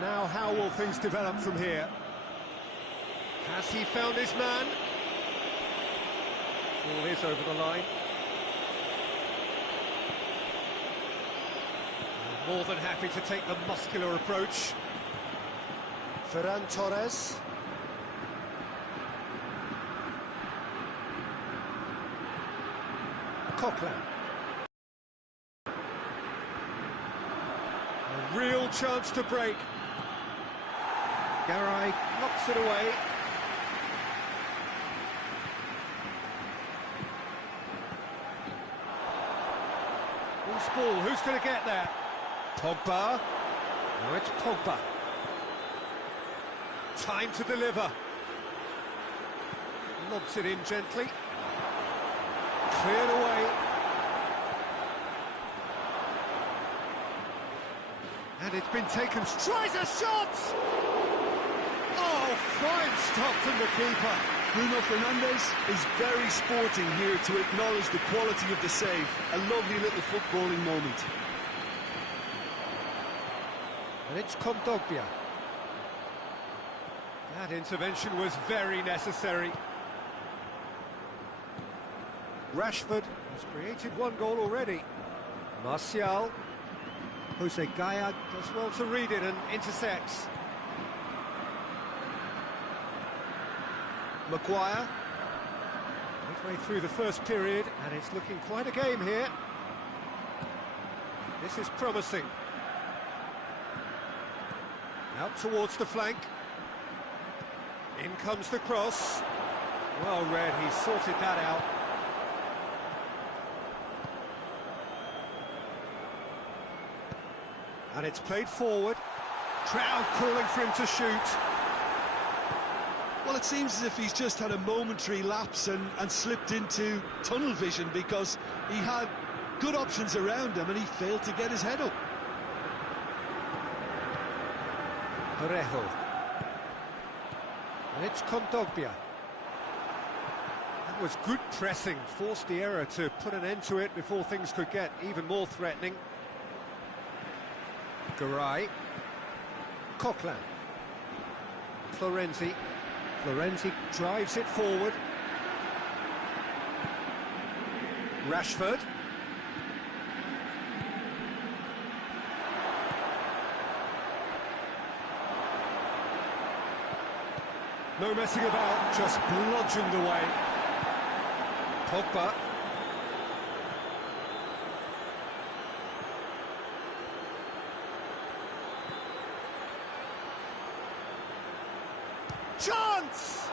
Now how will things develop from here? Has he found his man? Ball is over the line. More than happy to take the muscular approach. Ferran Torres. Coquelin. A real chance to break. Garay knocks it away. Loose ball, who's going to get there? Pogba. No, it's Pogba. Time to deliver. Lobs it in gently. Cleared away. And it's been taken. Tries a shot! Oh, fine stop from the keeper. Bruno Fernandes is very sporting here to acknowledge the quality of the save. A lovely little footballing moment. And it's Kondogbia. That intervention was very necessary. Rashford has created one goal already. Martial. Jose Gaya does well to read it and intercepts. Maguire. Midway through the first period, and it's looking quite a game here. This is promising. Out towards the flank. In comes the cross. Well read, he sorted that out. And it's played forward. Crowd calling for him to shoot. Well, it seems as if he's just had a momentary lapse and slipped into tunnel vision, because he had good options around him and he failed to get his head up. Parejo. And it's Kondogbia. That was good pressing, forced the error to put an end to it before things could get even more threatening. Garay. Coquelin. Florenzi. Florenzi drives it forward. Rashford. No messing about, just bludgeoned away. Pogba. Chance!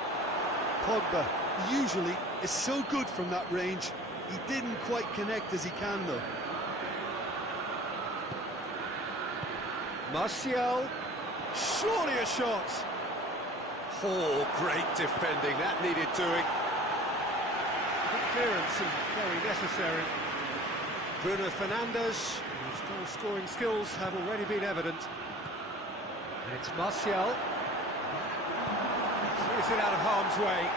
Pogba usually is so good from that range. He didn't quite connect as he can, though. Martial. Surely a shot. Oh, great defending, that needed doing. Good clearance and very necessary. Bruno Fernandes, whose goal-scoring skills have already been evident. And it's Martial. Clears it out of harm's way.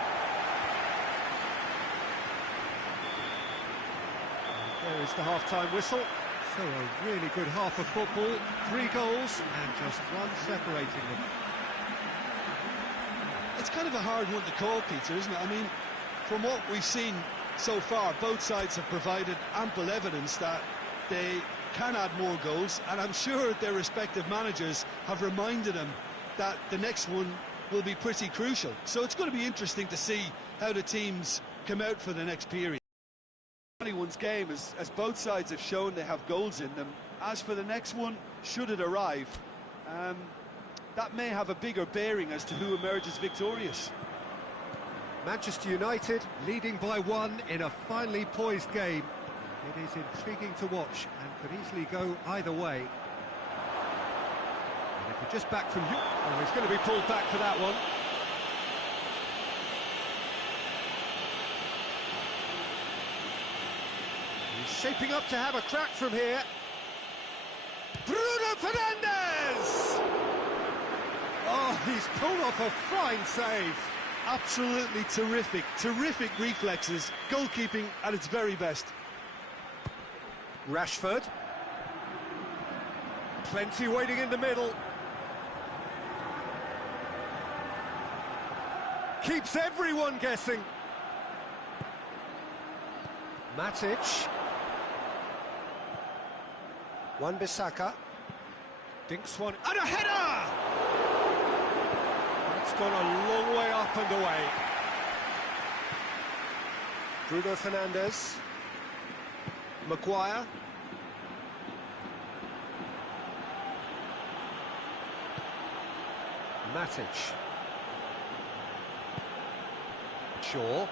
And there is the half-time whistle. So a really good half of football. 3 goals and just one separating them. It's kind of a hard one to call, Peter, isn't it? I mean, from what we've seen so far, both sides have provided ample evidence that they can add more goals, and I'm sure their respective managers have reminded them that the next one will be pretty crucial. So it's going to be interesting to see how the teams come out for the next period. Anyone's game, as both sides have shown they have goals in them. As for the next one, should it arrive, that may have a bigger bearing as to who emerges victorious. Manchester United leading by 1 in a finely poised game. It is intriguing to watch and could easily go either way. And if we're just back from you, well, he's going to be pulled back for that one. He's shaping up to have a crack from here. Bruno Fernandes! Oh, he's pulled off a fine save. Absolutely terrific, terrific reflexes. Goalkeeping at its very best. Rashford. Plenty waiting in the middle. Keeps everyone guessing. Matic. Wan-Bissaka. Dinks one, and a header! It's gone a long way up and away. Bruno Fernandes. Maguire. Matic. Shaw.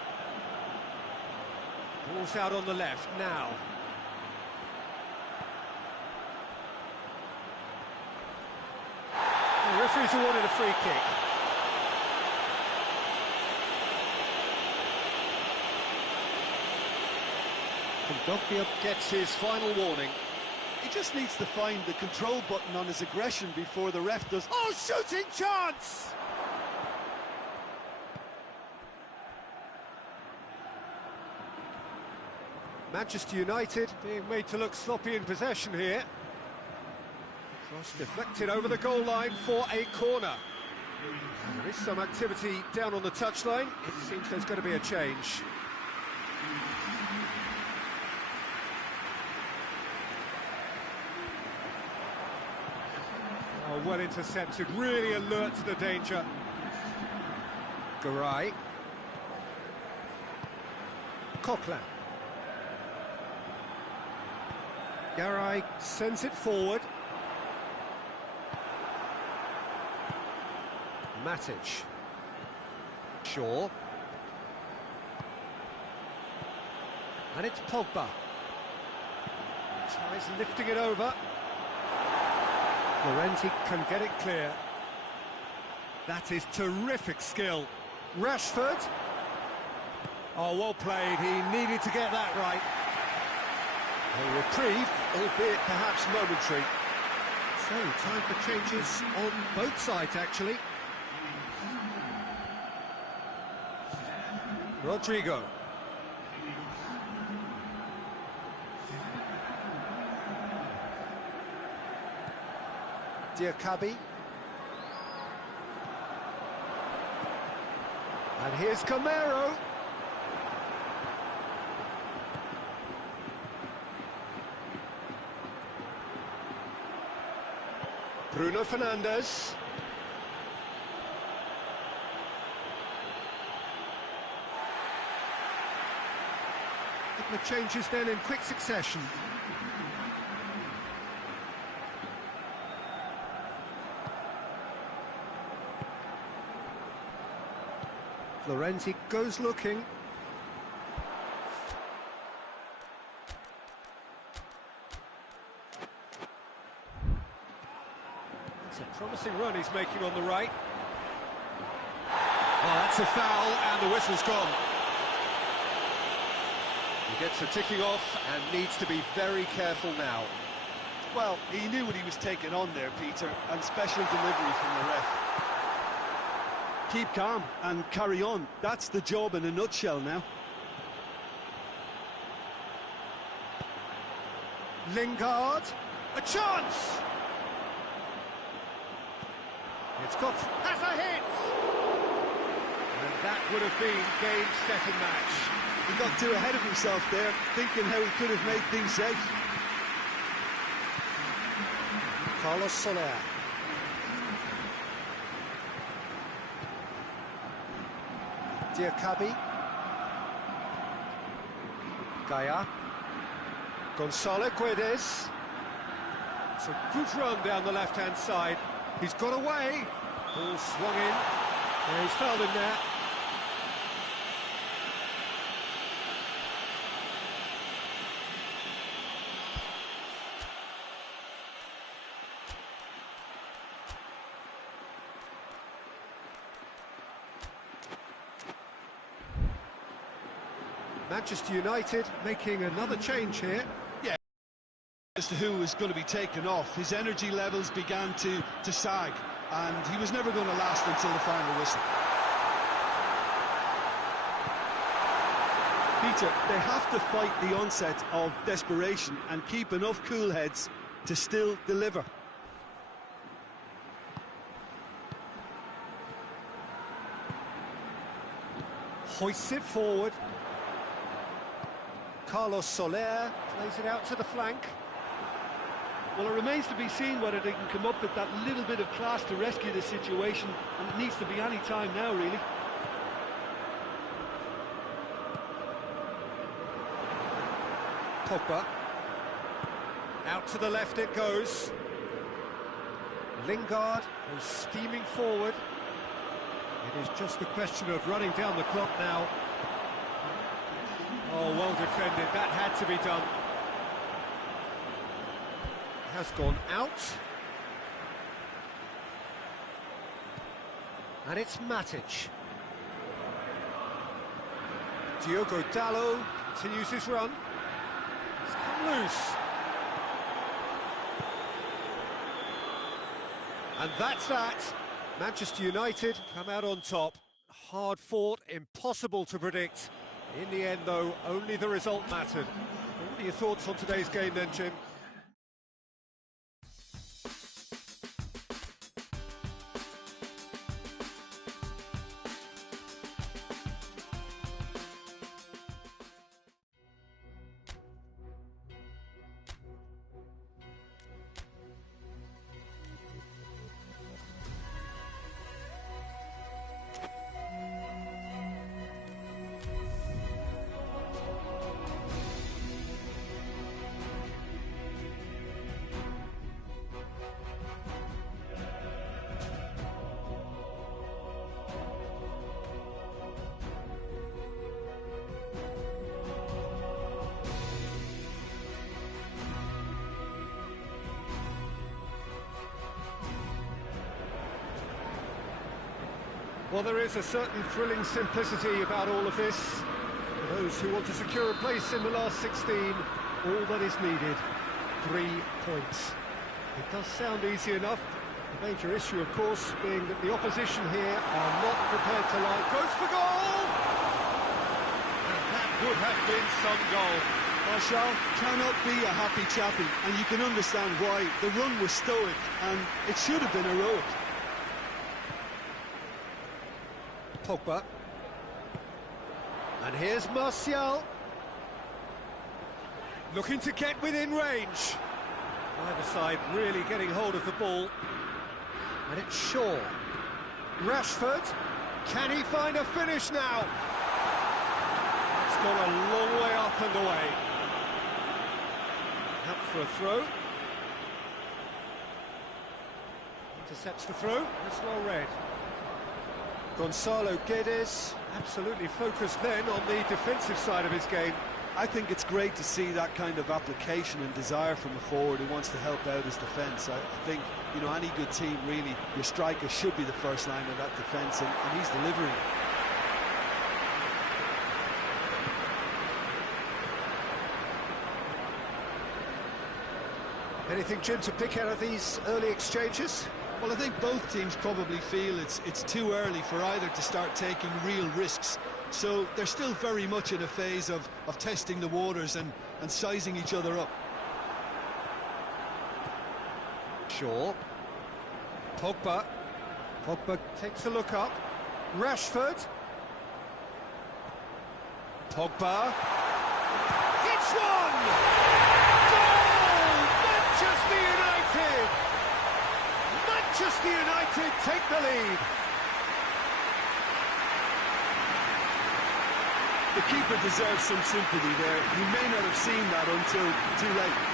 Ball's out on the left now. The referee's awarded a free kick. Kondogbia gets his final warning. He just needs to find the control button on his aggression before the ref does. Oh, shooting chance! Manchester United being made to look sloppy in possession here. Cross deflected over the goal line for a corner. There is some activity down on the touchline. It seems there's going to be a change. Oh, well intercepted, really alert to the danger. Garay. Coquelin. Garay sends it forward. Matic. Shaw. And it's Pogba. Tries lifting it over. Llorente can get it clear. That is terrific skill. Rashford. Oh, well played. He needed to get that right. A reprieve, albeit perhaps momentary. So, time for changes on both sides, actually. Rodrigo. Diakabi. And here's Camero. Bruno Fernandes. A couple of changes then in quick succession. Llorente goes looking. It's a promising run he's making on the right. Oh, that's a foul, and the whistle's gone. He gets the ticking off and needs to be very careful now. Well, he knew what he was taking on there, Peter, and special delivery from the ref. Keep calm and carry on. That's the job in a nutshell now. Lingard, a chance! It's got... has a hit! And that would have been game, set and match. He got too ahead of himself there, thinking how he could have made things safe. Carlos Soler. Diakabi. Gaia. Gonzalo Guedes. It's a good run down the left-hand side. He's got away. Ball swung in. Yeah, he's fouled in there. Manchester United making another change here. Yeah, as to who was going to be taken off, his energy levels began to sag, and he was never going to last until the final whistle. Peter, they have to fight the onset of desperation and keep enough cool heads to still deliver. Hoists it forward. Carlos Soler plays it out to the flank. Well, it remains to be seen whether they can come up with that little bit of class to rescue the situation, and it needs to be any time now, really. Pogba. Out to the left it goes. Lingard goes steaming forward. It is just a question of running down the clock now. Oh, well defended, that had to be done. Has gone out. And it's Matic. Diogo Dalot continues his run. It's come loose. And that's that. Manchester United come out on top. Hard fought, impossible to predict. In the end, though, only the result mattered. What are your thoughts on today's game then, Jim? Well, there is a certain thrilling simplicity about all of this. For those who want to secure a place in the last 16, all that is needed, 3 points. It does sound easy enough. The major issue, of course, being that the opposition here are not prepared to lie. Goes for goal! And that would have been some goal. Marshall cannot be a happy chappy, and you can understand why. The run was stoic, and it should have been heroic. Pogba. And here's Martial. Looking to get within range. Either side really getting hold of the ball. And it's Shaw. Rashford. Can he find a finish now? It's gone a long way up and away. Up for a throw. Intercepts the throw. That's well read. Gonzalo Guedes, absolutely focused then on the defensive side of his game. I think it's great to see that kind of application and desire from a forward who wants to help out his defence. I think, you know, any good team, really, your striker should be the first line of that defence, and he's delivering. Anything, Jim, to pick out of these early exchanges? Well, I think both teams probably feel it's too early for either to start taking real risks. So they're still very much in a phase of testing the waters and sizing each other up. Shaw. Pogba. Pogba takes a look up. Rashford. Pogba. It's one! Goal! Manchester United! Manchester United take the lead. The keeper deserves some sympathy there. He may not have seen that until too late.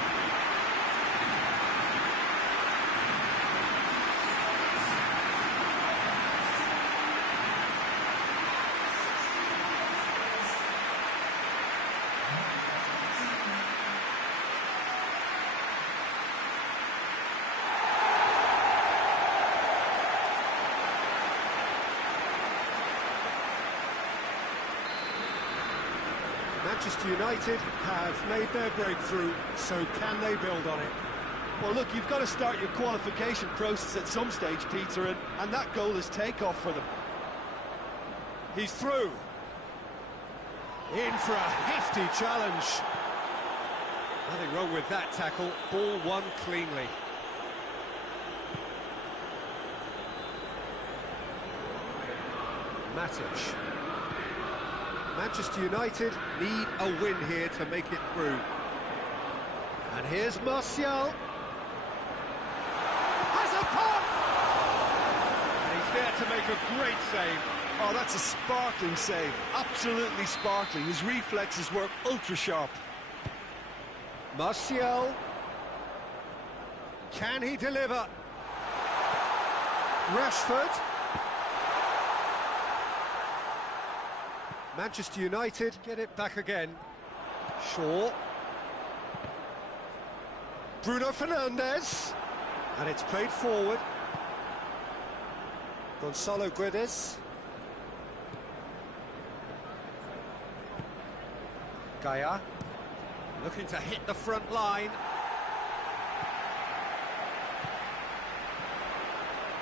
Manchester United have made their breakthrough, so can they build on it? Well, look, you've got to start your qualification process at some stage, Peter, and that goal is takeoff for them. He's through. In for a hefty challenge. Nothing wrong with that tackle. Ball won cleanly. Matic. Manchester United need a win here to make it through. And here's Martial. Has a pop! And he's there to make a great save. Oh, that's a sparkling save. Absolutely sparkling. His reflexes were ultra sharp. Martial. Can he deliver? Rashford. Manchester United get it back again. Shaw. Bruno Fernandes. And it's played forward. Gonzalo Guedes. Gaia. Looking to hit the front line.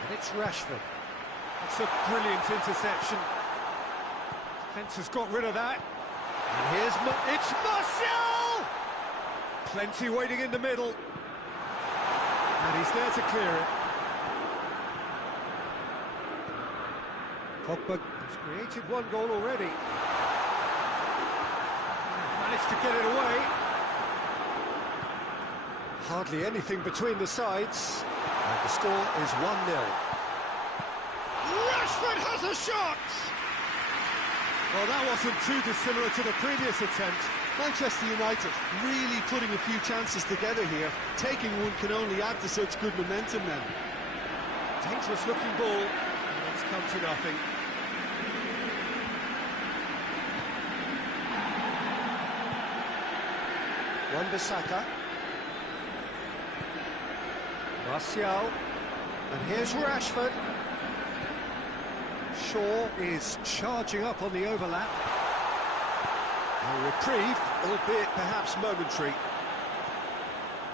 And it's Rashford. That's a brilliant interception. Defence has got rid of that. And here's it's Martial! Plenty waiting in the middle. And he's there to clear it. Pogba has created one goal already. Managed to get it away. Hardly anything between the sides. And the score is 1-0. Rashford has a shot! Well, that wasn't too dissimilar to the previous attempt. Manchester United really putting a few chances together here. Taking one can only add to such good momentum then. Dangerous looking ball. And it's come to nothing. Wan-Bissaka. Martial. And here's Rashford. Shaw is charging up on the overlap. A reprieve, albeit perhaps momentary.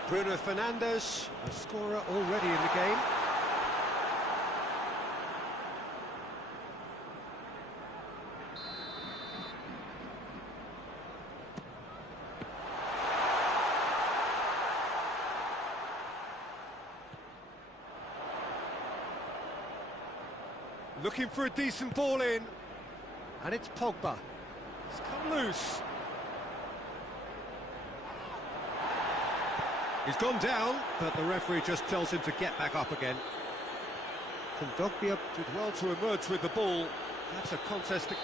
Bruno Fernandes, a scorer already in the game. Looking for a decent ball in. And it's Pogba. It's come loose. He's gone down, but the referee just tells him to get back up again. Kondogbia did well to emerge with the ball. That's a contest. And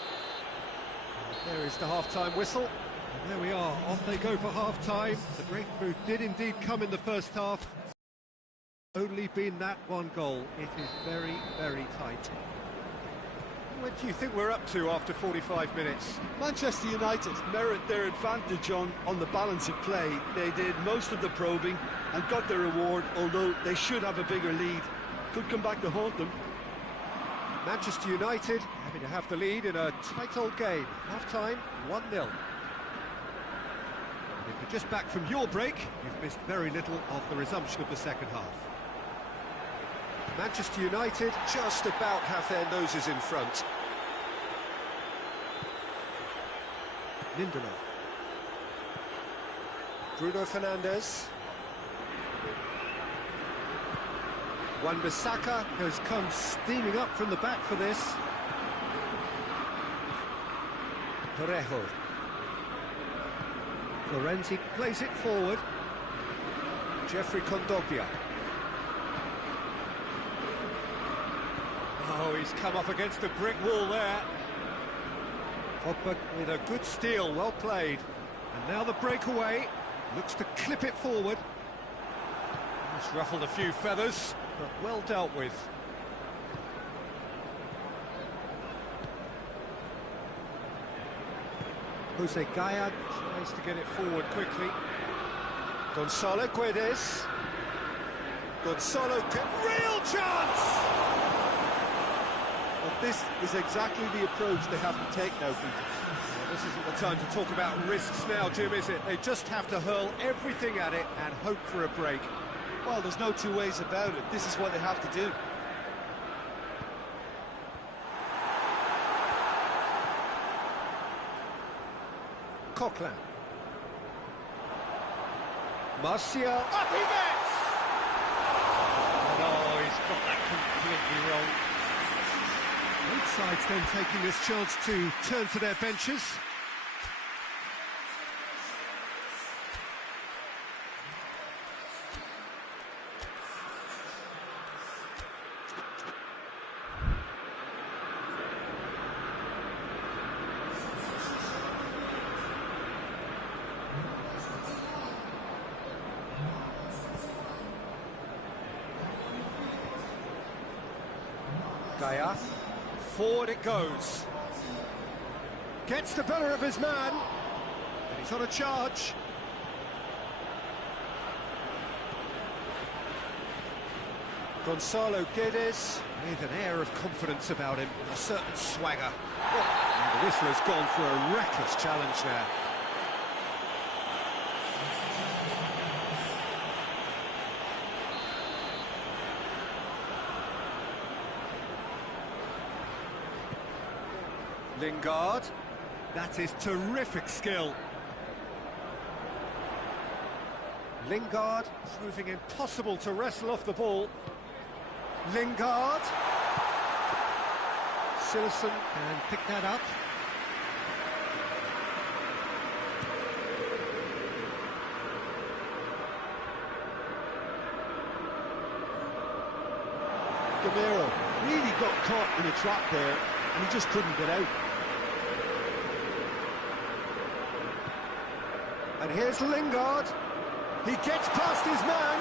there is the half-time whistle. And there we are, off they go for half-time. The breakthrough did indeed come in the first half. Only been that one goal. It is very, very tight. What do you think we're up to after 45 minutes? Manchester United merit their advantage on the balance of play. They did most of the probing and got their reward, although they should have a bigger lead. Could come back to haunt them. Manchester United having to have the lead in a tight old game. Half-time, 1-0. And if you're just back from your break, you've missed very little of the resumption of the second half. Manchester United just about have their noses in front. Lindelof. Bruno Fernandes. Wan-Bissaka has come steaming up from the back for this. Parejo. Florenzi plays it forward. Jeffrey Kondogbia. Oh, he's come up against a brick wall there. Pogba with a good steal, well played. And now the breakaway, looks to clip it forward. It's ruffled a few feathers, but well dealt with. Jose Gaia tries to get it forward quickly. Gonzalo Guedes. Real chance! Well, this is exactly the approach they have to take now, Peter. Well, this isn't the time to talk about risks now, Jim, is it? They just have to hurl everything at it and hope for a break. Well, there's no two ways about it. This is what they have to do. Coquelin. Martial. Up he gets! Oh, he's got that completely wrong. Both sides then taking this chance to turn to their benches. Gaia, forward it goes. Gets the better of his man, and he's on a charge. Gonzalo Guedes with an air of confidence about him, a certain swagger. And the whistler's gone for a reckless challenge there. Lingard, that is terrific skill. Lingard proving impossible to wrestle off the ball. Lingard. Silson can pick that up. Gamero really got caught in a trap there, and he just couldn't get out. And here's Lingard. He gets past his man.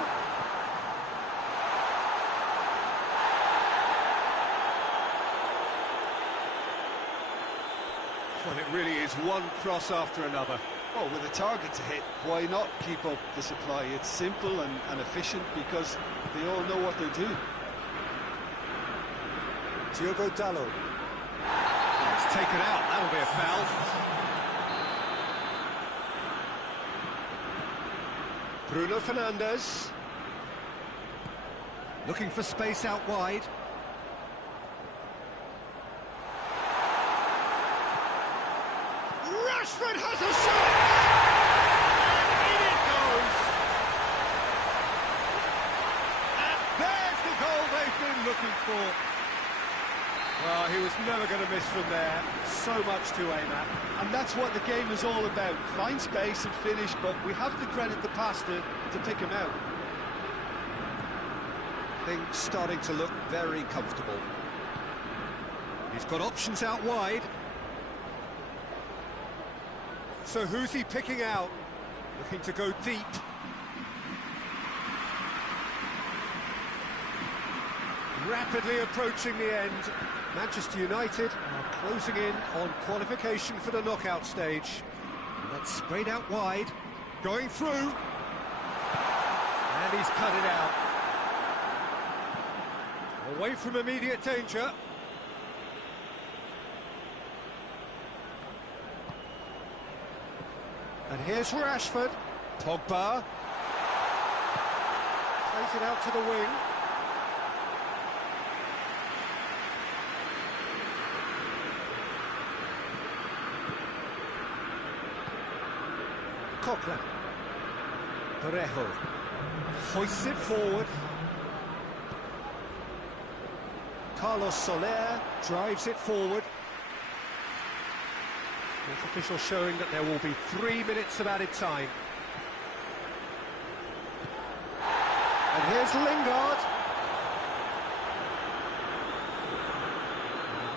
Well, it really is one cross after another. Well, with a target to hit, why not keep up the supply? It's simple and efficient because they all know what they're doing. Diogo Dalot. It's taken out. That'll be a foul. Bruno Fernandes. Looking for space out wide. Rashford has a shot! And in it goes! And there's the goal they've been looking for. Well, he was never going to miss from there. So much to aim at. And that's what the game is all about. Find space and finish, but we have to credit the pass to pick him out. Things starting to look very comfortable. He's got options out wide. So who's he picking out? Looking to go deep. Rapidly approaching the end. Manchester United are closing in on qualification for the knockout stage. And that's sprayed out wide. Going through. And he's cut it out. Away from immediate danger. And here's Rashford. Pogba. Plays it out to the wing. Coquelin. Parejo. Hoists it forward. Carlos Soler drives it forward. The official showing that there will be 3 minutes of added time. And here's Lingard.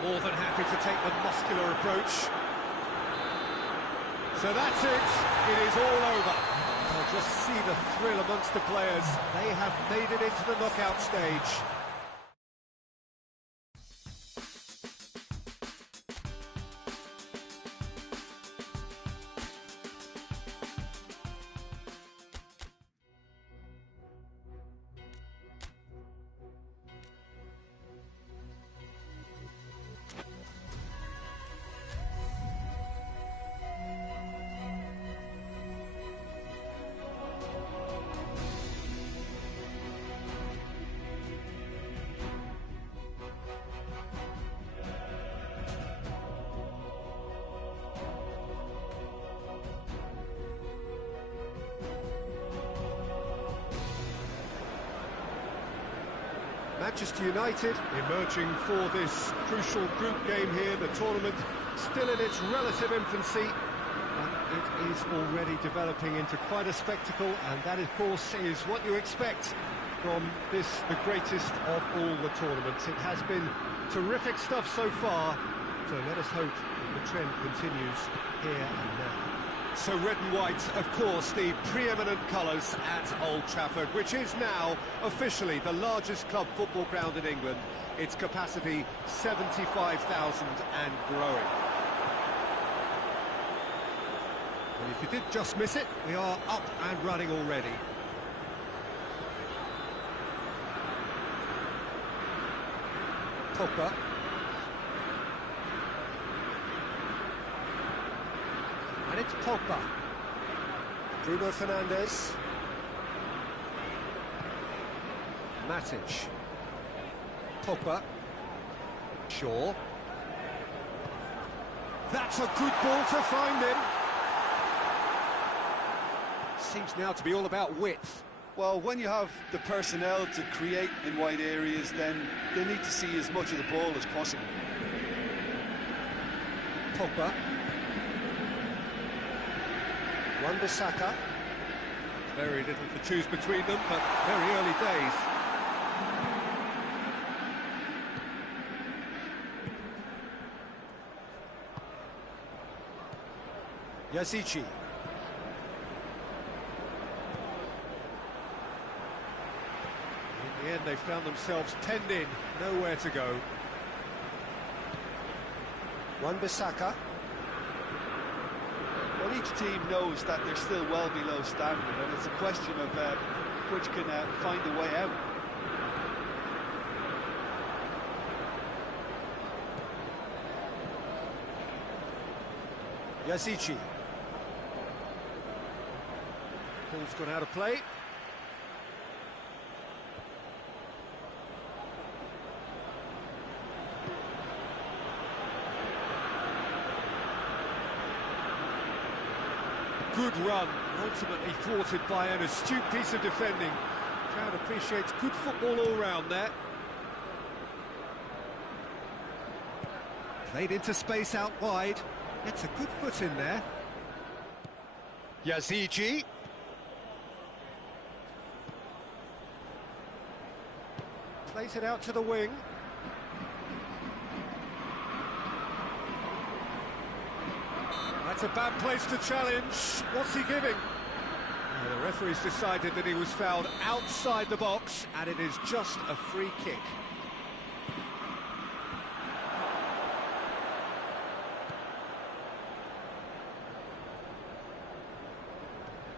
More than happy to take the muscular approach. So that's it. It is all over. I'll just see the thrill amongst the players. They have made it into the knockout stage. Manchester United emerging for this crucial group game here. The tournament still in its relative infancy, but it is already developing into quite a spectacle, and that, of course, is what you expect from this, the greatest of all the tournaments. It has been terrific stuff so far, so let us hope the trend continues here and now. So red and white, of course, the preeminent colours at Old Trafford, which is now officially the largest club football ground in England. Its capacity 75,000 and growing. And if you did just miss it, we are up and running already. Pogba. And it's Pogba. Bruno Fernandes. Matic. Pogba. Shaw. That's a good ball to find him. Seems now to be all about width. Well, when you have the personnel to create in wide areas, then they need to see as much of the ball as possible. Pogba. Wan-Bissaka. Very little to choose between them, but very early days. Yazici. In the end, they found themselves penned in, nowhere to go. Wan-Bissaka. Well, each team knows that they're still well below standard, and it's a question of which can find a way out. Yazici. Ball's gone out of play. Good run, ultimately thwarted by an astute piece of defending. Crowd appreciates good football all round there. Played into space out wide. It's a good foot in there. Yazici. Plays it out to the wing. That's a bad place to challenge. What's he giving? The referee's decided that he was fouled outside the box, and it is just a free kick.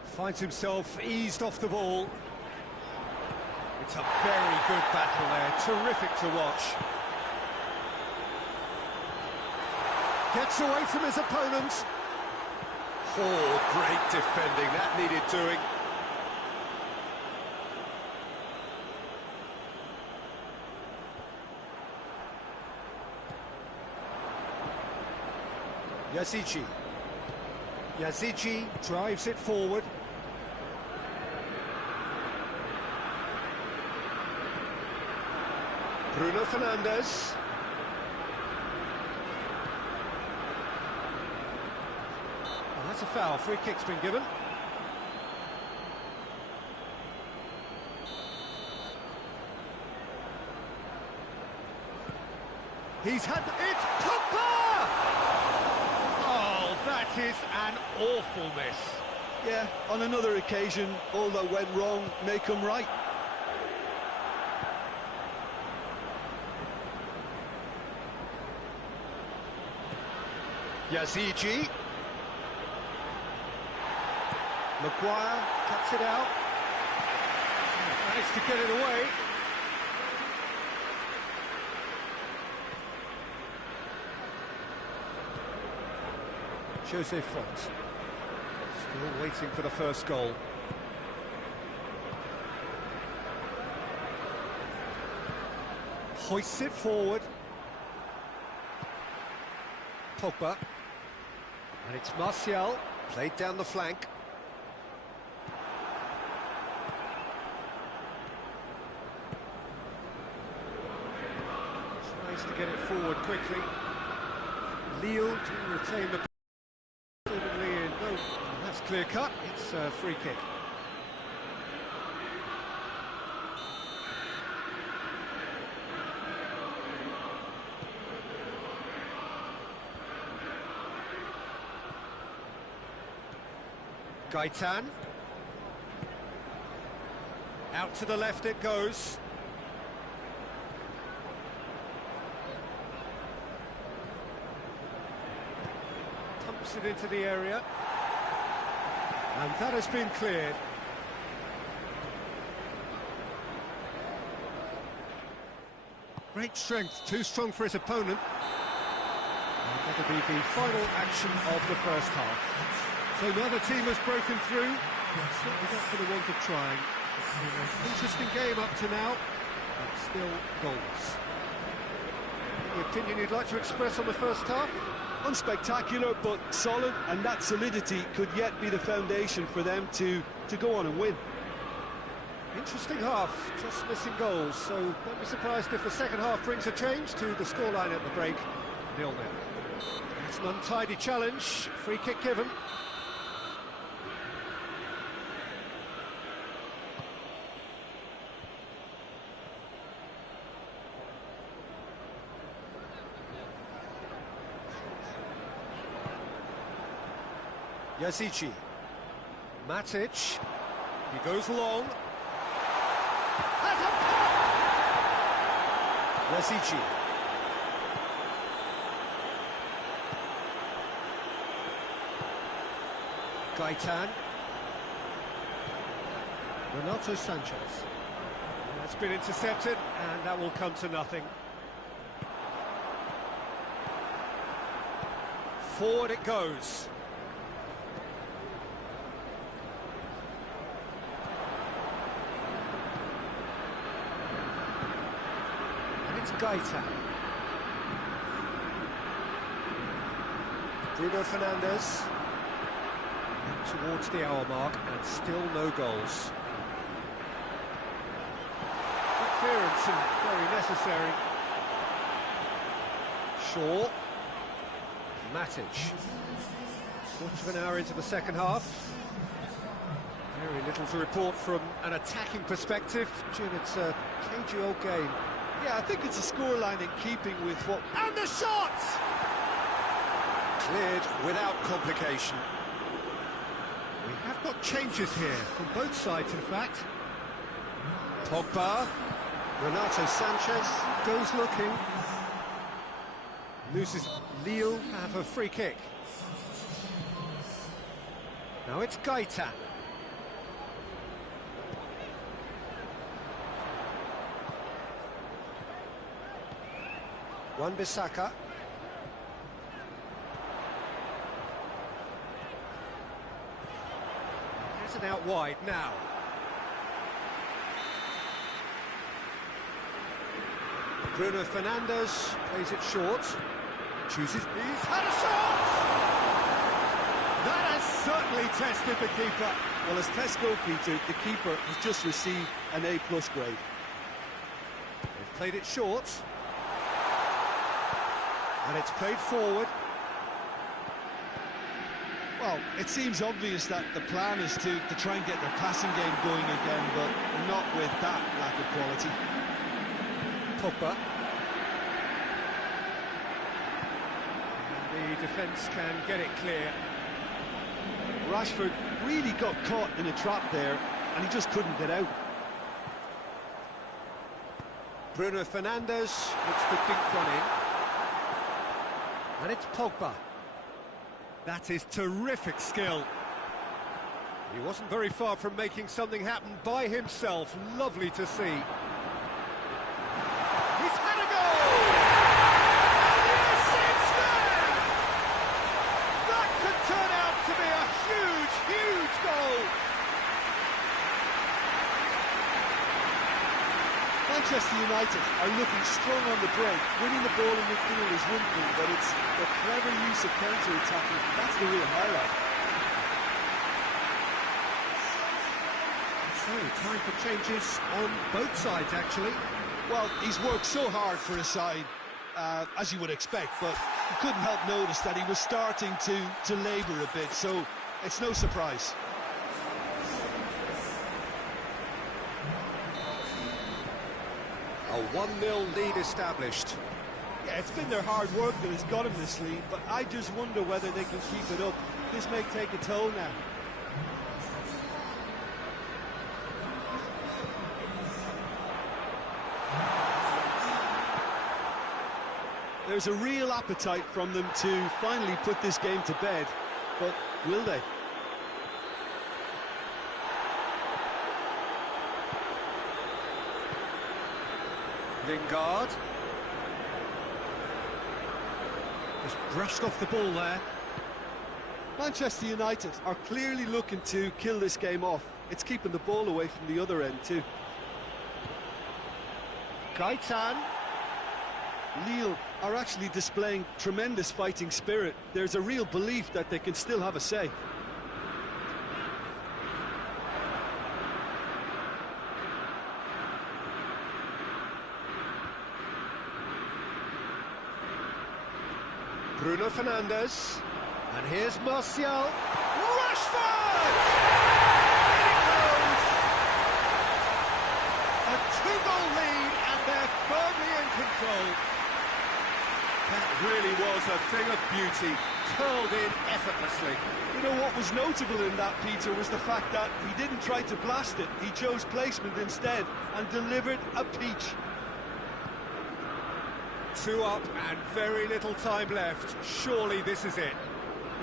Finds himself eased off the ball. It's a very good battle there, terrific to watch. Gets away from his opponent. Oh, great defending, that needed doing. Yazici. Yazici drives it forward. Bruno Fernandes. That's a foul, free kick's been given. He's had it, Pogba! Oh, that is an awful miss. Yeah, on another occasion, all that went wrong may come right. Yazici. Maguire cuts it out. Managed to get it away. Jose Font. Still waiting for the first goal. Hoists it forward. Pogba. And it's Martial, played down the flank. to get it forward quickly. Lille to retain the seemingly in. No, that's clear cut. It's a free kick. Gaitan. Out to the left it goes. Pumps it into the area. And that has been cleared. Great strength, too strong for his opponent. And that'll be the final action of the first half. So now the team has broken through, certainly not for the want of trying. Interesting game up to now, but still goals. Any opinion you'd like to express on the first half? Unspectacular, but solid, and that solidity could yet be the foundation for them to go on and win. Interesting half, just missing goals, so don't be surprised if the second half brings a change to the scoreline at the break, 0-0. It's an untidy challenge, free kick given. Yazici, Matic, he goes long, has a pop! Yazici. Gaitan. Renato Sanchez. That's been intercepted, and that will come to nothing. Forward it goes. Gaitan. Bruno Fernandes towards the hour mark and still no goals. Good clearance and very necessary. Shaw. Matic. Quarter of an hour into the second half. Very little to report from an attacking perspective. Jim, it's a cagey old game. Yeah, I think it's a scoreline in keeping with what... And the shot! Cleared without complication. We have got changes here, from both sides in fact. Pogba. Renato Sanchez. Goes looking. Loses. Lille have a free kick. Now it's Gaitan. Wan-Bissaka. Has it out wide now. Bruno Fernandes plays it short. Chooses. He's had a shot! That has certainly tested the keeper. Well, as test goalkeeper, the keeper has just received an A+ grade. They've played it short. And it's played forward. Well, it seems obvious that the plan is to try and get their passing game going again, but not with that lack of quality. Pogba. And the defence can get it clear. Rashford really got caught in a trap there, and he just couldn't get out. Bruno Fernandes looks to dink one in. And it's Pogba. That is terrific skill. He wasn't very far from making something happen by himself. Lovely to see. He's had a goal! And yes, it's there! That could turn out to be a huge, huge goal. Manchester United are looking strong on the break. Winning the ball in midfield is one thing, but it's the clever use of counter-attacking. That's the real highlight. So, time for changes on both sides, actually. Well, he's worked so hard for his side. as you would expect, but you couldn't help notice that he was starting to labour a bit, so it's no surprise. A 1-0 lead established. Yeah, it's been their hard work that has got them this lead, but I just wonder whether they can keep it up. This may take a toll now. There's a real appetite from them to finally put this game to bed, but will they? Lingard. Just brushed off the ball there. Manchester United are clearly looking to kill this game off. It's keeping the ball away from the other end too. Gaitan. Lille are actually displaying tremendous fighting spirit. There's a real belief that they can still have a say. Bruno Fernandes. And here's Martial. Rashford! In it goes! A 2-goal lead, and they're firmly in control. That really was a thing of beauty, curled in effortlessly. You know what was notable in that, Peter, was the fact that he didn't try to blast it. He chose placement instead and delivered a peach. 2 up and very little time left. Surely this is it.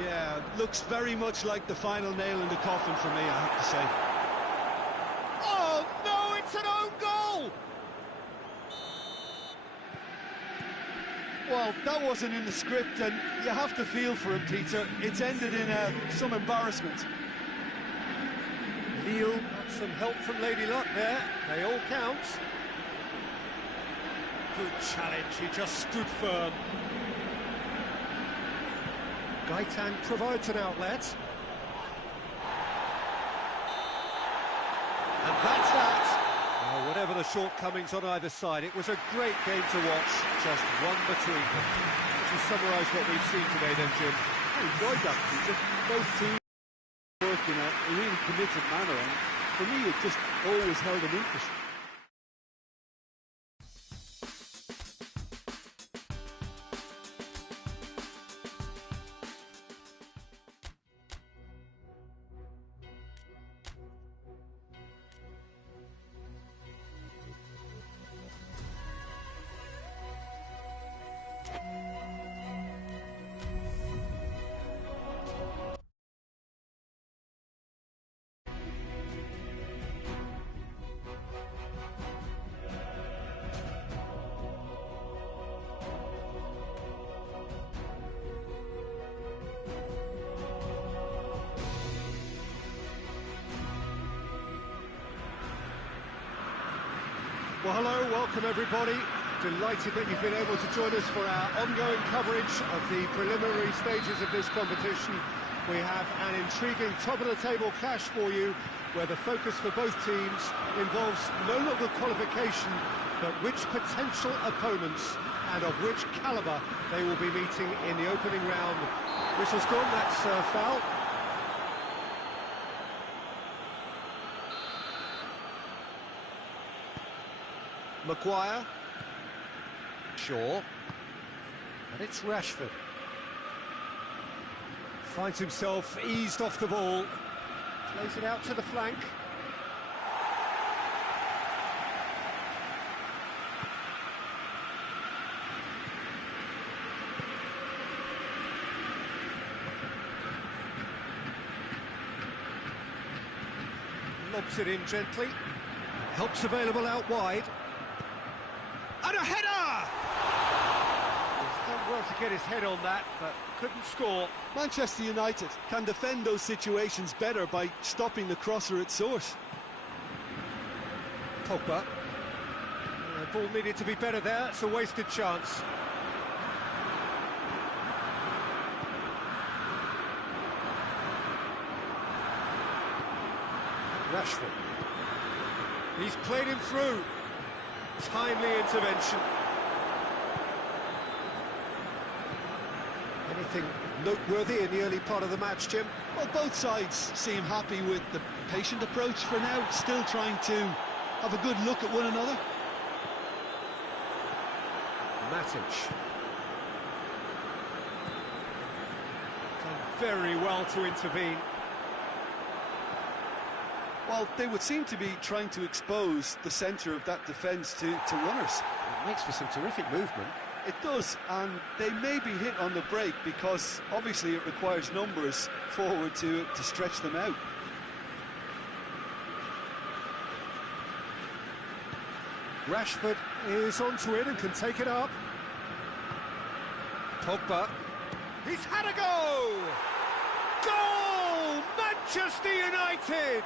Yeah, looks very much like the final nail in the coffin for me, I have to say. Oh, no, it's an own goal! Well, that wasn't in the script, and you have to feel for him, Peter. It's ended in some embarrassment. Lille got some help from Lady Luck there. They all count. Good challenge, he just stood firm. Gaitan provides an outlet. And that's that. Well, whatever the shortcomings on either side, it was a great game to watch, just one between them. Would you summarise what we've seen today then, Jim? I enjoyed that, Peter. Both teams work in a really committed manner, and for me it just always held an interest. Well, hello, welcome everybody. Delighted that you've been able to join us for our ongoing coverage of the preliminary stages of this competition. We have an intriguing top-of-the-table clash for you, where the focus for both teams involves no longer qualification, but which potential opponents and of which calibre they will be meeting in the opening round. Whistle's gone, that's foul. Maguire. Shaw. And it's Rashford. Finds himself eased off the ball. Plays it out to the flank. Lobs it in gently. Help's available out wide. And a header! He's done well to get his head on that, but couldn't score. Manchester United can defend those situations better by stopping the crosser at source. Pogba. The ball needed to be better there, it's a wasted chance. Rashford. He's played him through. Timely intervention. Anything noteworthy in the early part of the match, Jim? Well, both sides seem happy with the patient approach for now, still trying to have a good look at one another. Matic. Done very well to intervene. Well, they would seem to be trying to expose the centre of that defence to runners. It makes for some terrific movement. It does, and they may be hit on the break because obviously it requires numbers forward to stretch them out. Rashford is onto it and can take it up. Pogba. He's had a go! Goal! Manchester United!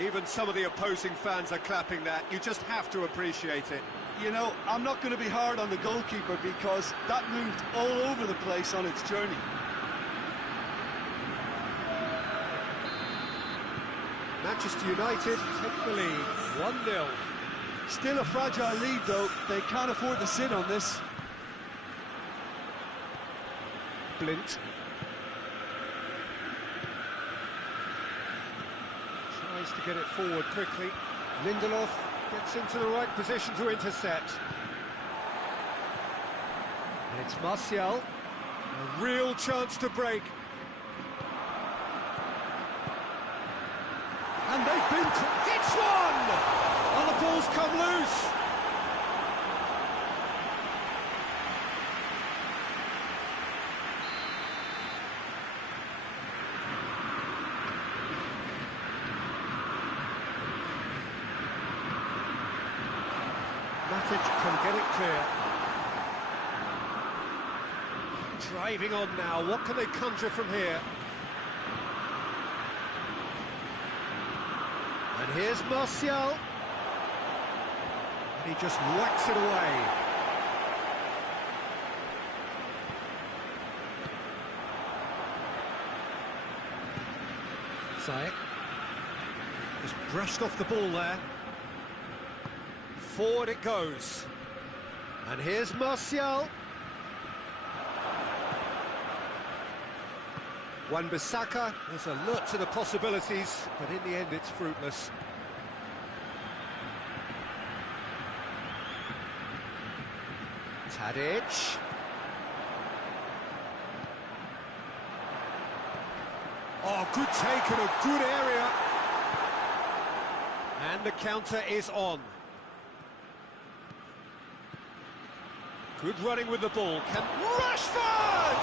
Even some of the opposing fans are clapping that. You just have to appreciate it. You know, I'm not going to be hard on the goalkeeper because that moved all over the place on its journey. Manchester United take the lead, 1-0. Still a fragile lead, though. They can't afford to sit on this. Blint. Tries to get it forward quickly. Lindelof gets into the right position to intercept. And it's Martial. A real chance to break. And they've been... It's one! And the ball's come loose. Matic can get it clear. Driving on now, what can they conjure from here? And here's Martial. And he just whacks it away. Ziyech. Just brushed off the ball there. Forward it goes. And here's Martial. Wan-Bissaka was alert to the possibilities, but in the end it's fruitless. Tadic. Oh, good take in a good area. And the counter is on. Good running with the ball. Can Rashford!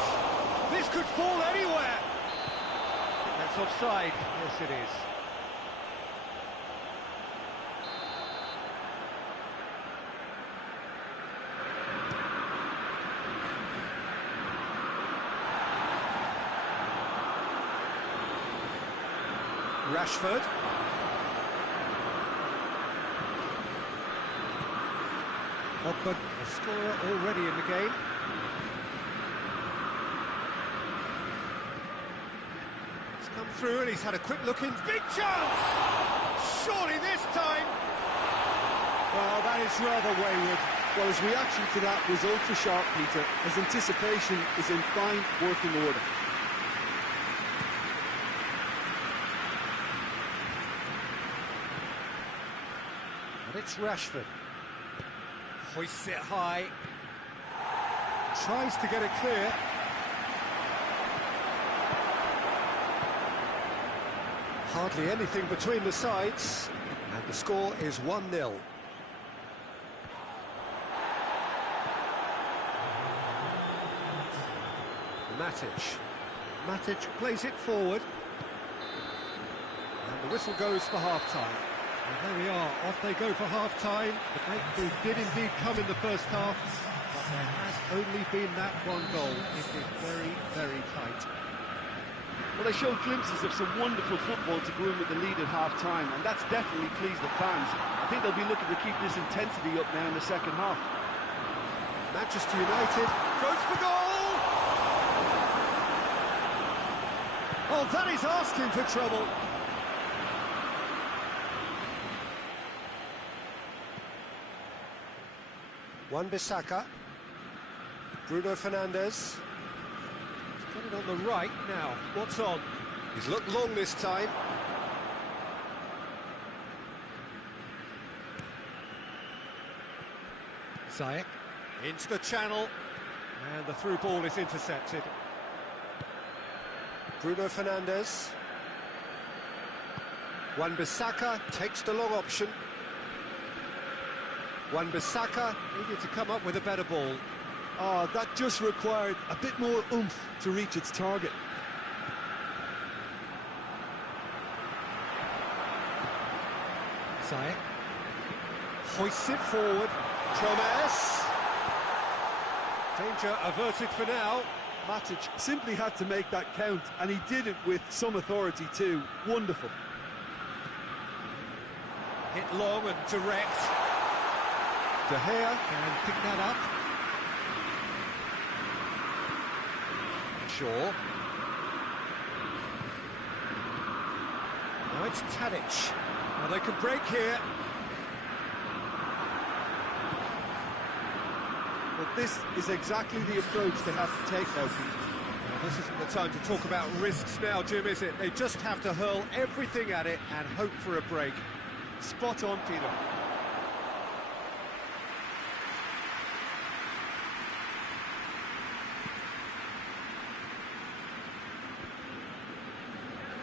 This could fall anywhere. That's offside. Yes, it is. Rashford. Pogba, a scorer already in the game. It's come through and he's had a quick look in. Big chance! Surely this time! Well, that is rather wayward. Well, his reaction to that was ultra-sharp, Peter. His anticipation is in fine working order. And it's Rashford. Hoists it high. Tries to get it clear. Hardly anything between the sides. And the score is 1-0. Matic. Matic plays it forward. And the whistle goes for half-time. And there we are, off they go for half-time. The breakthrough did indeed come in the first half, but there has only been that one goal. It is very, very tight. Well, they showed glimpses of some wonderful football to go in with the lead at half-time, and that's definitely pleased the fans. I think they'll be looking to keep this intensity up now in the second half. Manchester United goes for goal! Oh, that is asking for trouble. Wan-Bissaka. Bruno Fernandes. He's got it on the right now. What's on? He's looked long this time. Ziyech into the channel, and the through ball is intercepted. Bruno Fernandes. Wan-Bissaka takes the long option. Wan-Bissaka needed to come up with a better ball. Oh, that just required a bit more oomph to reach its target. Ziyech hoists it forward. Promes. Danger averted for now. Matic simply had to make that count, and he did it with some authority too. Wonderful. Hit long and direct. De Gea can pick that up. Shaw. Now it's Tadic. Now they can break here. But this is exactly the approach they have to take now, Pete. Well, this isn't the time to talk about risks now, Jim, is it? They just have to hurl everything at it and hope for a break. Spot on, Peter.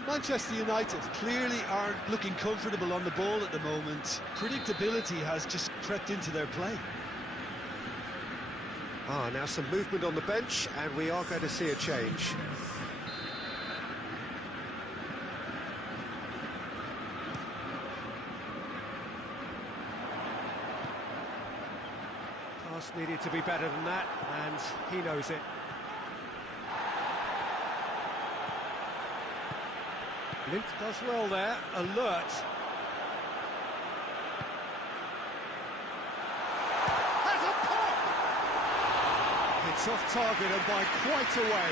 Manchester United clearly aren't looking comfortable on the ball at the moment. Predictability has just crept into their play. Now some movement on the bench, and we are going to see a change. Pass needed to be better than that, and he knows it. Lint does well there, alert. Has a pop! It's off target and by quite a way.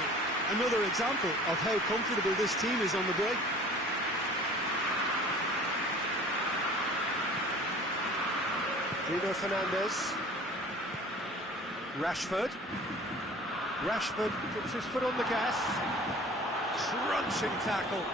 Another example of how comfortable this team is on the break. Bruno Fernandes. Rashford. Rashford puts his foot on the gas. Crunching tackle.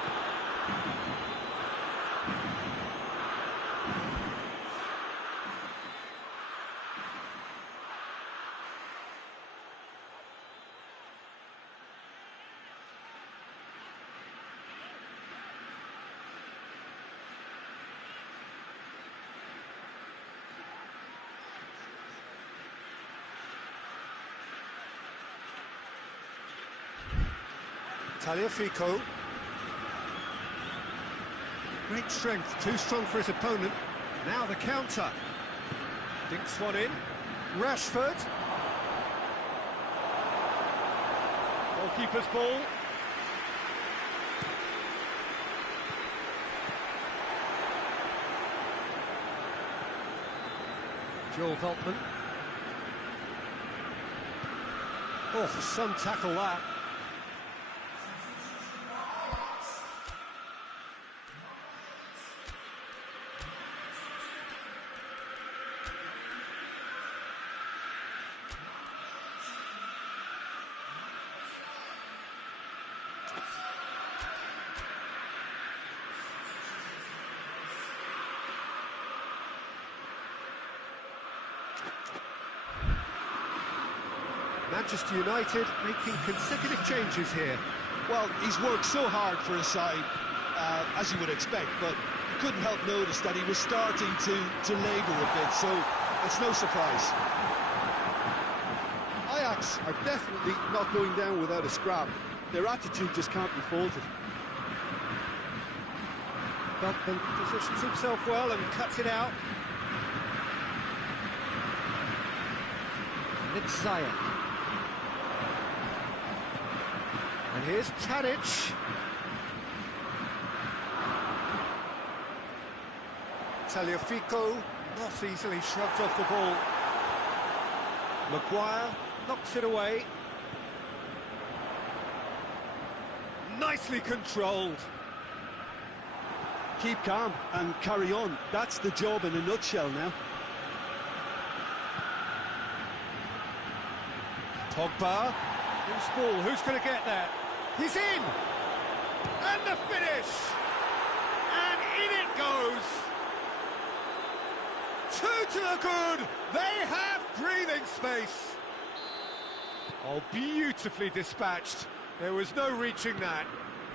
Tagliafico. Great strength, too strong for his opponent. Now the counter. Dinks one in. Rashford. Goalkeeper's ball. Joel Veltman. Oh, some tackle that. Manchester United making consecutive changes here. Well, he's worked so hard for his side, as you would expect, but you couldn't help notice that he was starting to labour a bit, so it's no surprise. Ajax are definitely not going down without a scrap. Their attitude just can't be faulted. Veltman positions himself well and cuts it out. And it's Ziyech. And here's Tadic. Tagliafico not easily shrugged off the ball. Maguire knocks it away. Nicely controlled. Keep calm and carry on. That's the job in a nutshell now. Pogba. Who's ball? Who's going to get that? He's in! And the finish! And in it goes! Two to the good! They have breathing space! Oh, beautifully dispatched. There was no reaching that.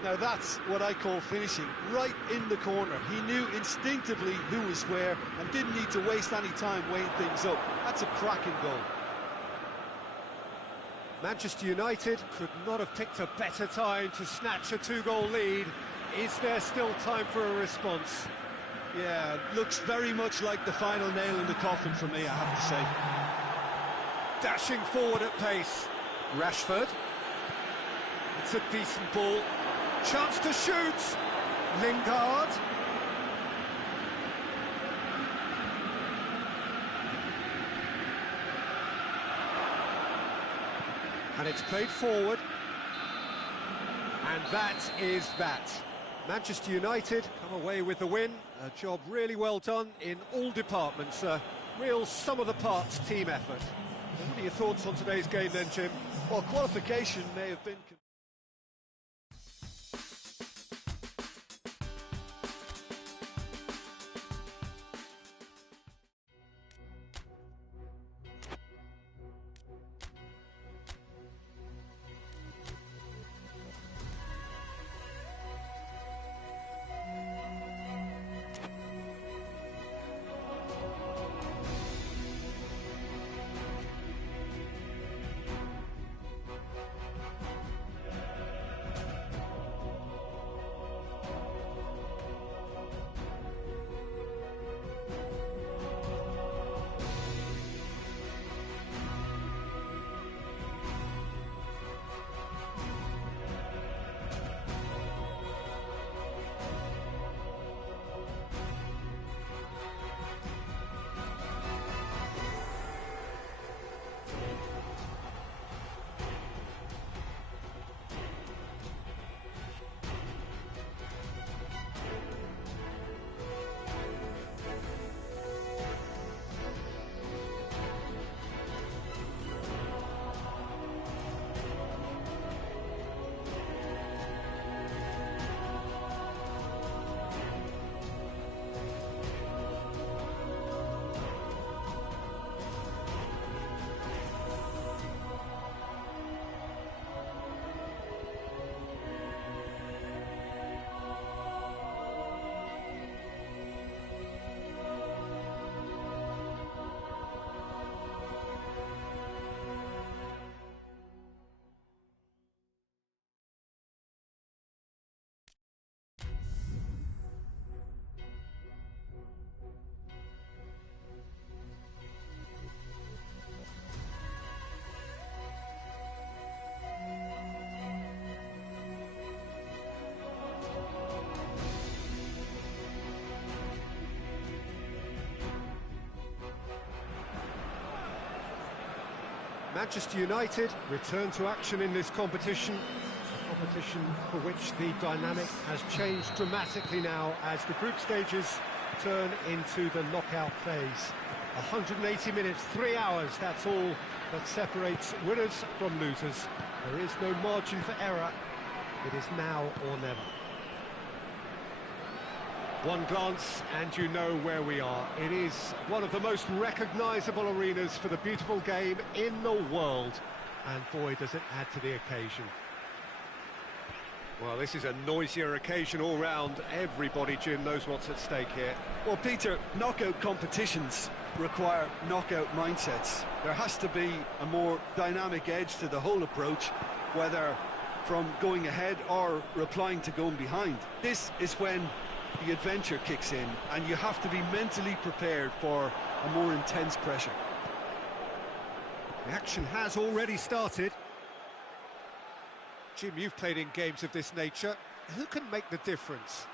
Now that's what I call finishing, right in the corner. He knew instinctively who was where and didn't need to waste any time weighing things up. That's a cracking goal. Manchester United could not have picked a better time to snatch a two-goal lead. Is there still time for a response? Yeah, looks very much like the final nail in the coffin for me, I have to say. Dashing forward at pace. Rashford. It's a decent ball. Chance to shoot. Lingard. And it's played forward. And that is that. Manchester United come away with the win. A job really well done in all departments. A real sum-of-the-parts team effort. What are your thoughts on today's game then, Jim? Well, qualification may have been... Manchester United return to action in this competition, a competition for which the dynamic has changed dramatically now as the group stages turn into the knockout phase. 180 minutes, 3 hours, that's all that separates winners from losers. There is no margin for error. It is now or never. One glance and you know where we are. It is one of the most recognisable arenas for the beautiful game in the world. And boy, does it add to the occasion. Well, this is a noisier occasion all round. Everybody, Jim, knows what's at stake here. Well, Peter, knockout competitions require knockout mindsets. There has to be a more dynamic edge to the whole approach, whether from going ahead or replying to going behind. This is when the adventure kicks in, and you have to be mentally prepared for a more intense pressure. The action has already started. Jim, you've played in games of this nature. Who can make the difference?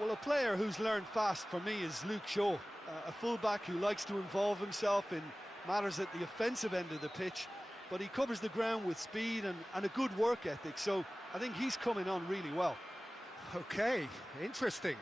Well, a player who's learned fast for me is Luke Shaw, a fullback who likes to involve himself in matters at the offensive end of the pitch, but he covers the ground with speed and a good work ethic, so I think he's coming on really well. Okay, interesting.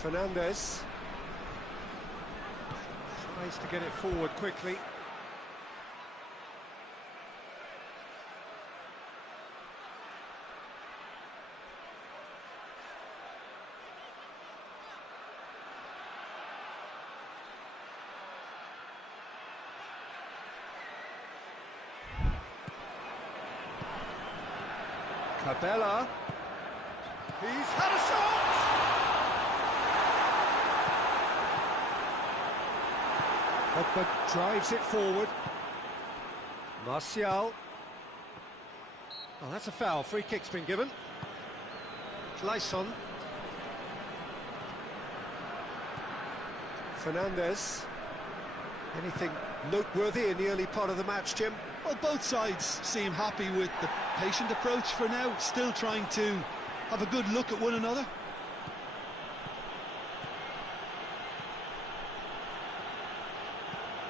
Fernandez tries to get it forward quickly. Cabela, he's had a shot! Pogba drives it forward. Martial. Oh, that's a foul. Free kick's been given. Clayson. Fernandez. Anything noteworthy in the early part of the match, Jim? Well, both sides seem happy with the patient approach for now, still trying to have a good look at one another.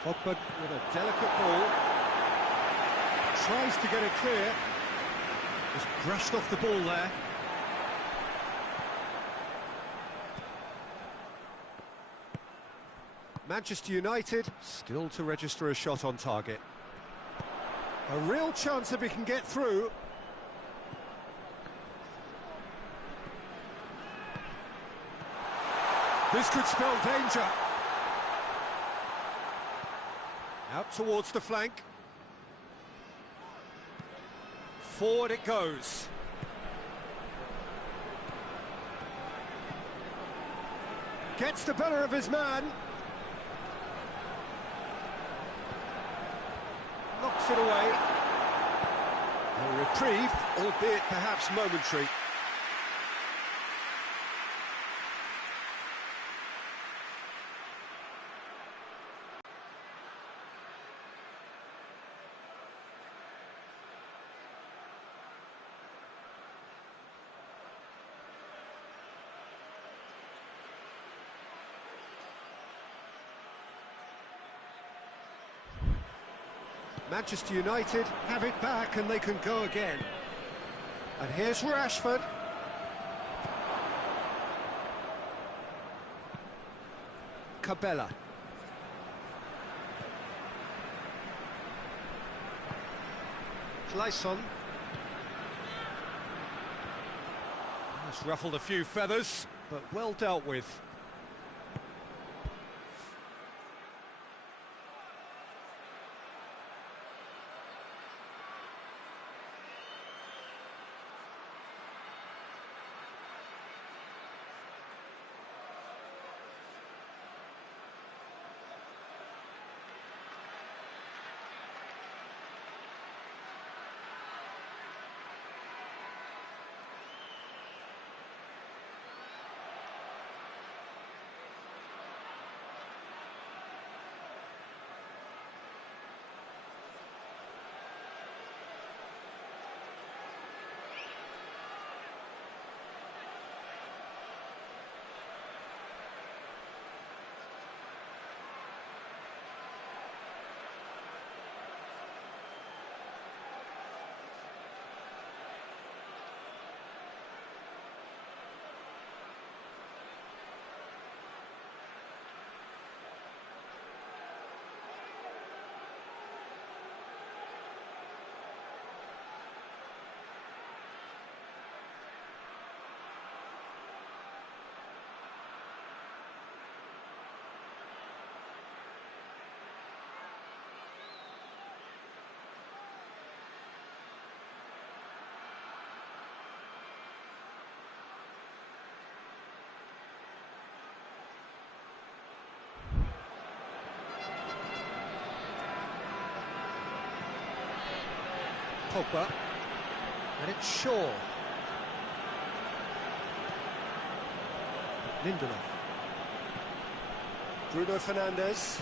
Pogba with a delicate ball. Tries to get it clear. Just brushed off the ball there. Manchester United still to register a shot on target. A real chance if he can get through. This could spell danger. Out towards the flank. Forward it goes. Gets the better of his man. Knocks it away. A reprieve, albeit perhaps momentary. Manchester United have it back and they can go again. And here's Rashford. Cabela. Clayson. That's ruffled a few feathers, but well dealt with. Pogba, and it's Shaw. Lindelof. Bruno Fernandes.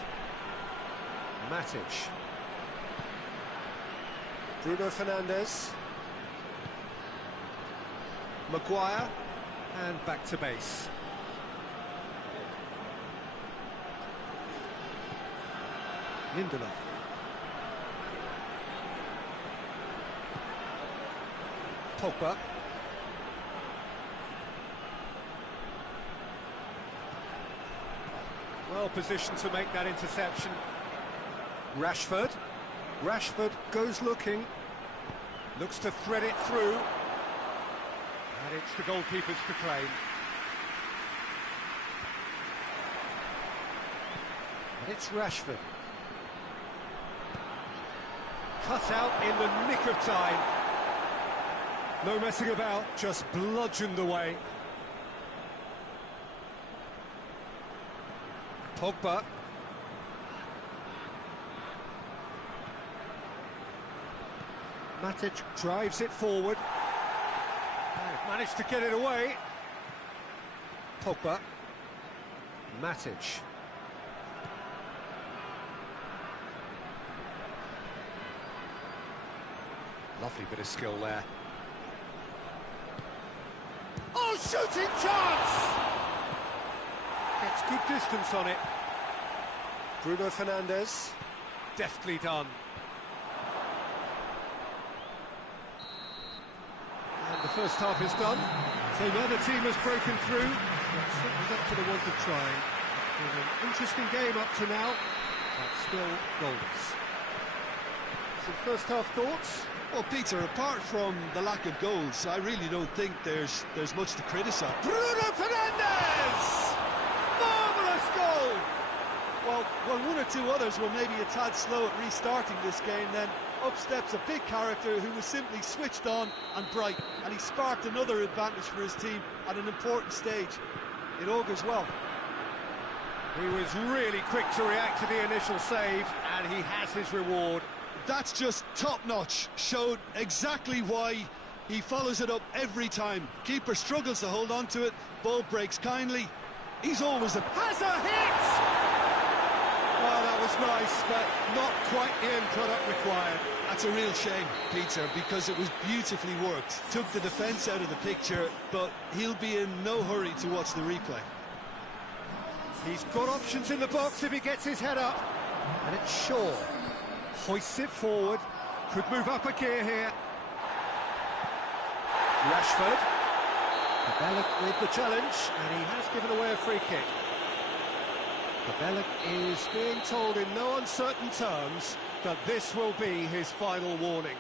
Matic. Bruno Fernandes. Maguire, and back to base. Lindelof. Pogba. Well positioned to make that interception. Rashford. Rashford goes looking. Looks to thread it through. And it's the goalkeepers to claim. And it's Rashford. Cut out in the nick of time. No messing about, just bludgeoned away. Pogba. Matic drives it forward. They've managed to get it away. Pogba. Matic. Lovely bit of skill there. Oh, shooting chance! Gets good distance on it. Bruno Fernandes. Deftly done. And the first half is done. So neither team has broken through. But certainly not for the want of trying. It's been an interesting game up to now, but still goals. Some first half thoughts? Well, Peter, apart from the lack of goals, I really don't think there's much to criticise. Bruno Fernandes! Marvellous goal! Well, one or two others were maybe a tad slow at restarting this game, then up steps a big character who was simply switched on and bright, and he sparked another advantage for his team at an important stage. It augurs well. He was really quick to react to the initial save, and he has his reward. That's just top-notch. Showed exactly why he follows it up every time. Keeper struggles to hold on to it, ball breaks kindly. He's always has a hit! Oh, that was nice, but not quite the end product required. That's a real shame, Peter, because it was beautifully worked. Took the defence out of the picture, but he'll be in no hurry to watch the replay. He's got options in the box if he gets his head up. And it's Shaw. Hoists it forward. Could move up a gear here. Rashford. Cabella with the challenge, and he has given away a free kick. Cabella is being told in no uncertain terms that this will be his final warning.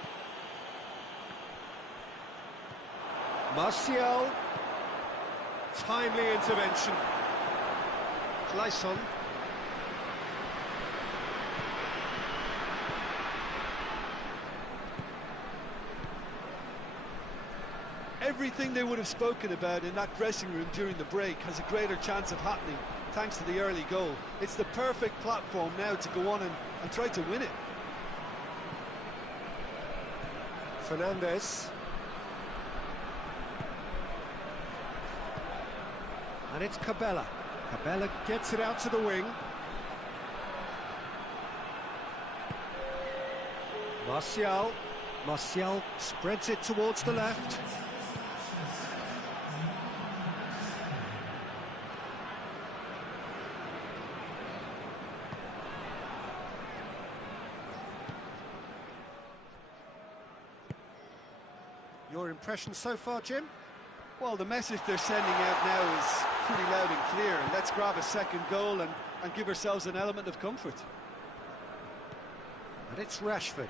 Martial. Timely intervention. Clayson. Everything they would have spoken about in that dressing room during the break has a greater chance of happening thanks to the early goal. It's the perfect platform now to go on and try to win it. Fernandes. And it's Cabella. Cabella gets it out to the wing. Martial. Martial spreads it towards the left. Your impression so far, Jim? Well, the message they're sending out now is pretty loud and clear. Let's grab a second goal and give ourselves an element of comfort. And it's Rashford.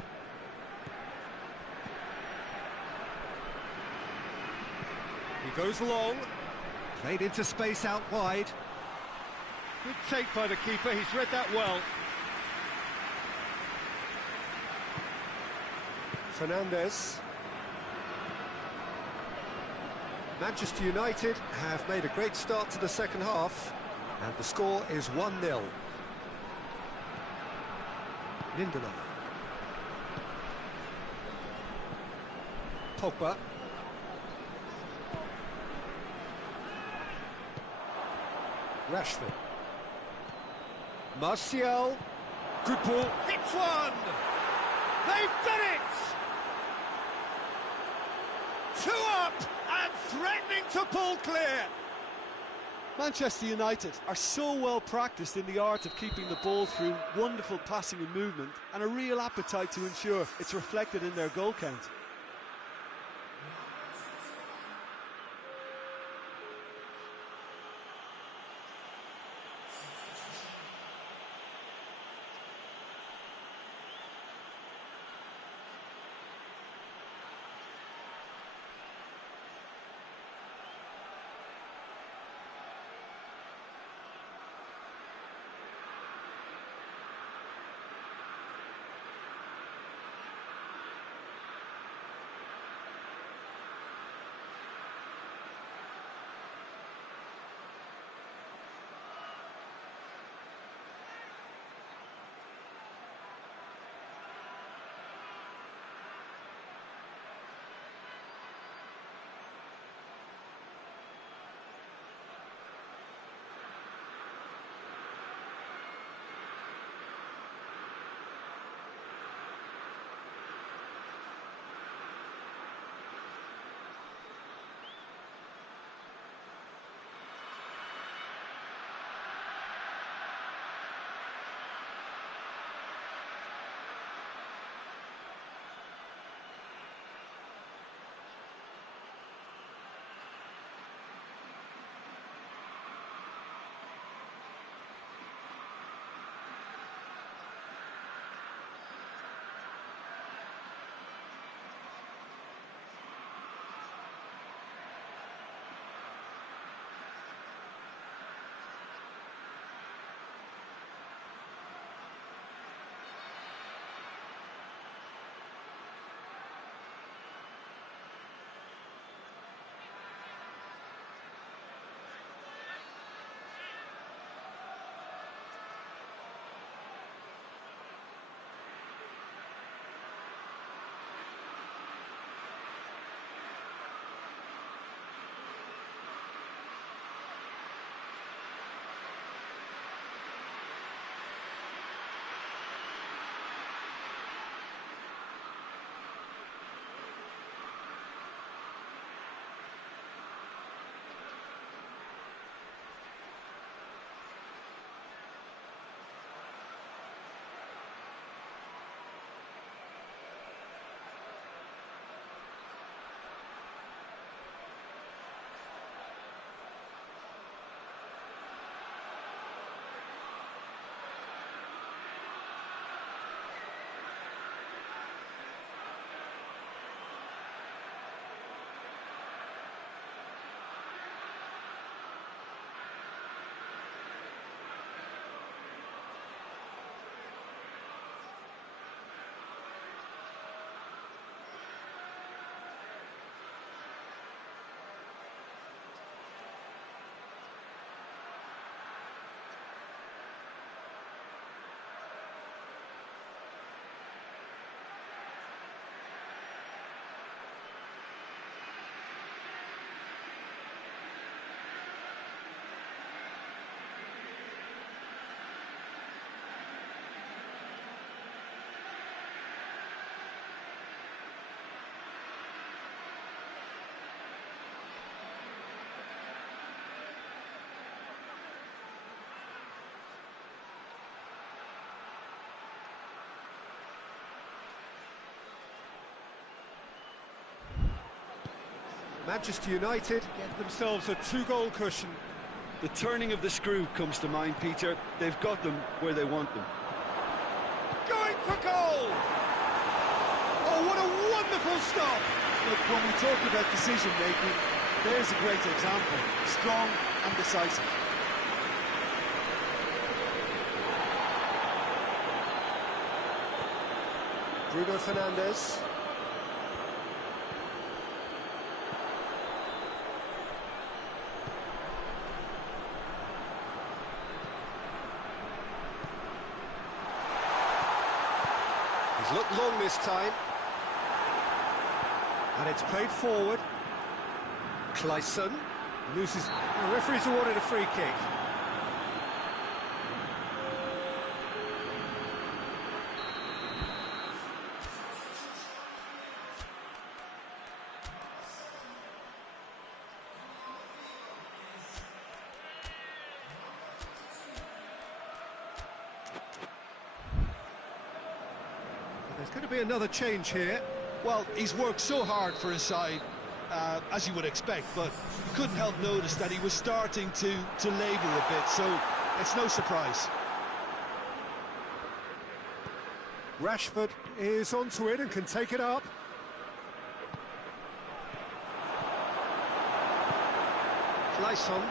He goes long, played into space out wide. Good take by the keeper, he's read that well. Fernandes. Manchester United have made a great start to the second half, and the score is 1-0. Lindelof. Pogba. Rashford. Martial. Good ball. Hits one! They've done it! 2 up and threatening to pull clear. Manchester United are so well practiced in the art of keeping the ball through wonderful passing and movement, and a real appetite to ensure it's reflected in their goal count. Manchester United get themselves a 2-goal cushion. The turning of the screw comes to mind, Peter. They've got them where they want them. Going for goal! Oh, what a wonderful stop! Look, when we talk about decision-making, there's a great example. Strong and decisive. Bruno Fernandes. He's looked long this time. And it's played forward. Clayson loses. The referee's awarded a free kick. There's going to be another change here. Well, he's worked so hard for his side, as you would expect, but couldn't help notice that he was starting to labour a bit, so it's no surprise. Rashford is onto it and can take it up. Clayson.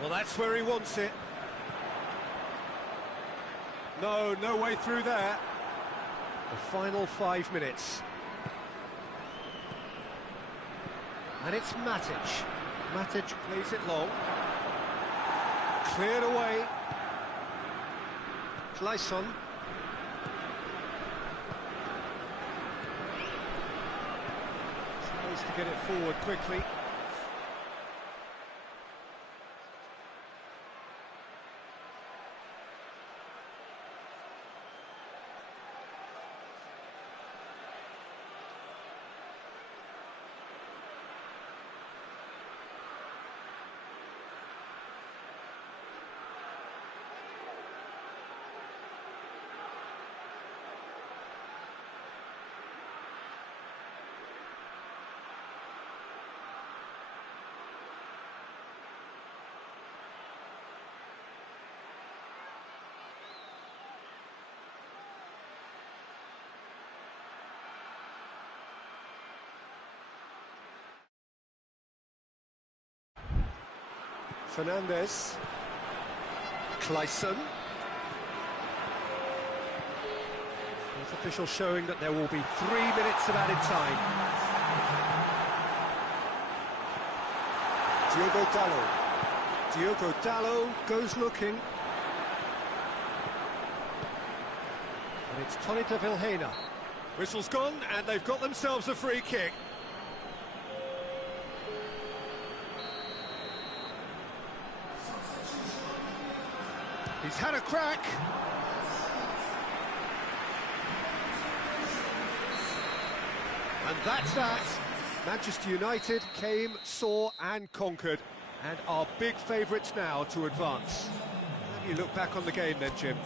Well, that's where he wants it. No way through there. The final 5 minutes. And it's Matic. Matic plays it long. Cleared away. Clayson. Tries to get it forward quickly. Fernandes. Clayson. Fourth official showing that there will be 3 minutes of added time. Diogo Dalot goes looking. And it's Tony de Vilhena. Whistle's gone, and they've got themselves a free kick. He's had a crack. And that's that. Manchester United came, saw and conquered, and are big favourites now to advance. How do you look back on the game then, Jim?